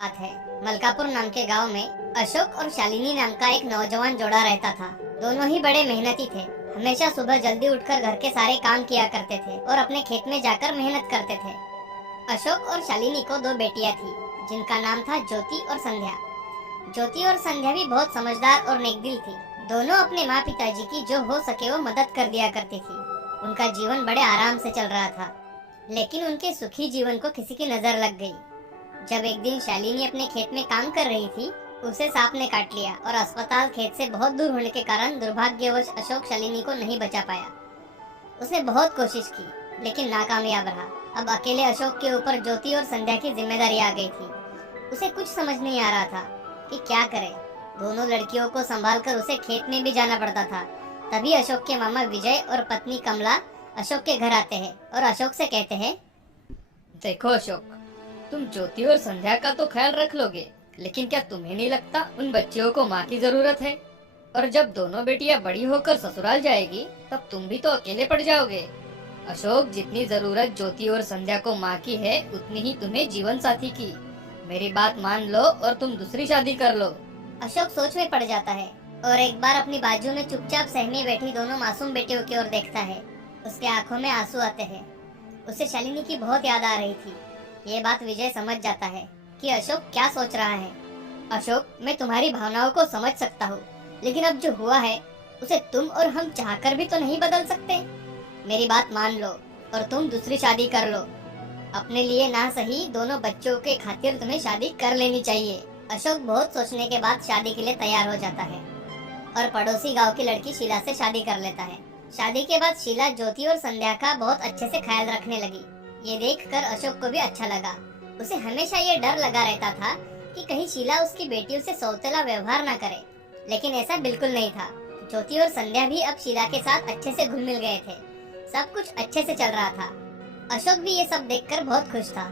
बात है। मलकापुर नाम के गांव में अशोक और शालिनी नाम का एक नौजवान जोड़ा रहता था। दोनों ही बड़े मेहनती थे। हमेशा सुबह जल्दी उठकर घर के सारे काम किया करते थे और अपने खेत में जाकर मेहनत करते थे। अशोक और शालिनी को दो बेटियां थी, जिनका नाम था ज्योति और संध्या। ज्योति और संध्या भी बहुत समझदार और नेकदिल थी। दोनों अपने माँ पिताजी की जो हो सके वो मदद कर दिया करती थी। उनका जीवन बड़े आराम से चल रहा था, लेकिन उनके सुखी जीवन को किसी की नजर लग गई। जब एक दिन शालिनी अपने खेत में काम कर रही थी, उसे सांप ने काट लिया और अस्पताल खेत से बहुत दूर होने के कारण दुर्भाग्यवश अशोक शालिनी को नहीं बचा पाया। उसने बहुत कोशिश की, लेकिन नाकामयाब रहा। अब अकेले अशोक के ऊपर ज्योति और संध्या की जिम्मेदारी आ गई थी। उसे कुछ समझ नहीं आ रहा था कि क्या करे। दोनों लड़कियों को संभालकर उसे खेत में भी जाना पड़ता था। तभी अशोक के मामा विजय और पत्नी कमला अशोक के घर आते हैं और अशोक से कहते हैं, देखो अशोक, तुम ज्योति और संध्या का तो ख्याल रख लोगे, लेकिन क्या तुम्हें नहीं लगता उन बच्चियों को माँ की जरूरत है? और जब दोनों बेटियां बड़ी होकर ससुराल जाएगी, तब तुम भी तो अकेले पड़ जाओगे। अशोक, जितनी जरूरत ज्योति और संध्या को माँ की है, उतनी ही तुम्हें जीवन साथी की। मेरी बात मान लो और तुम दूसरी शादी कर लो। अशोक सोच में पड़ जाता है और एक बार अपनी बाजू में चुपचाप सहमी बैठी दोनों मासूम बेटियों की ओर देखता है। उसके आंखों में आंसू आते हैं। उसे शालिनी की बहुत याद आ रही थी। ये बात विजय समझ जाता है कि अशोक क्या सोच रहा है। अशोक, मैं तुम्हारी भावनाओं को समझ सकता हूँ, लेकिन अब जो हुआ है उसे तुम और हम चाहकर भी तो नहीं बदल सकते। मेरी बात मान लो और तुम दूसरी शादी कर लो। अपने लिए ना सही, दोनों बच्चों के खातिर तुम्हें शादी कर लेनी चाहिए। अशोक बहुत सोचने के बाद शादी के लिए तैयार हो जाता है और पड़ोसी गांव की लड़की शीला से शादी कर लेता है। शादी के बाद शीला ज्योति और संध्या का बहुत अच्छे से ख्याल रखने लगी। ये देखकर अशोक को भी अच्छा लगा। उसे हमेशा ये डर लगा रहता था कि कहीं शीला उसकी बेटियों से सौतेला व्यवहार ना करे, लेकिन ऐसा बिल्कुल नहीं था। ज्योति और संध्या भी अब शीला के साथ अच्छे से घुल मिल गए थे। सब कुछ अच्छे से चल रहा था। अशोक भी ये सब देखकर बहुत खुश था।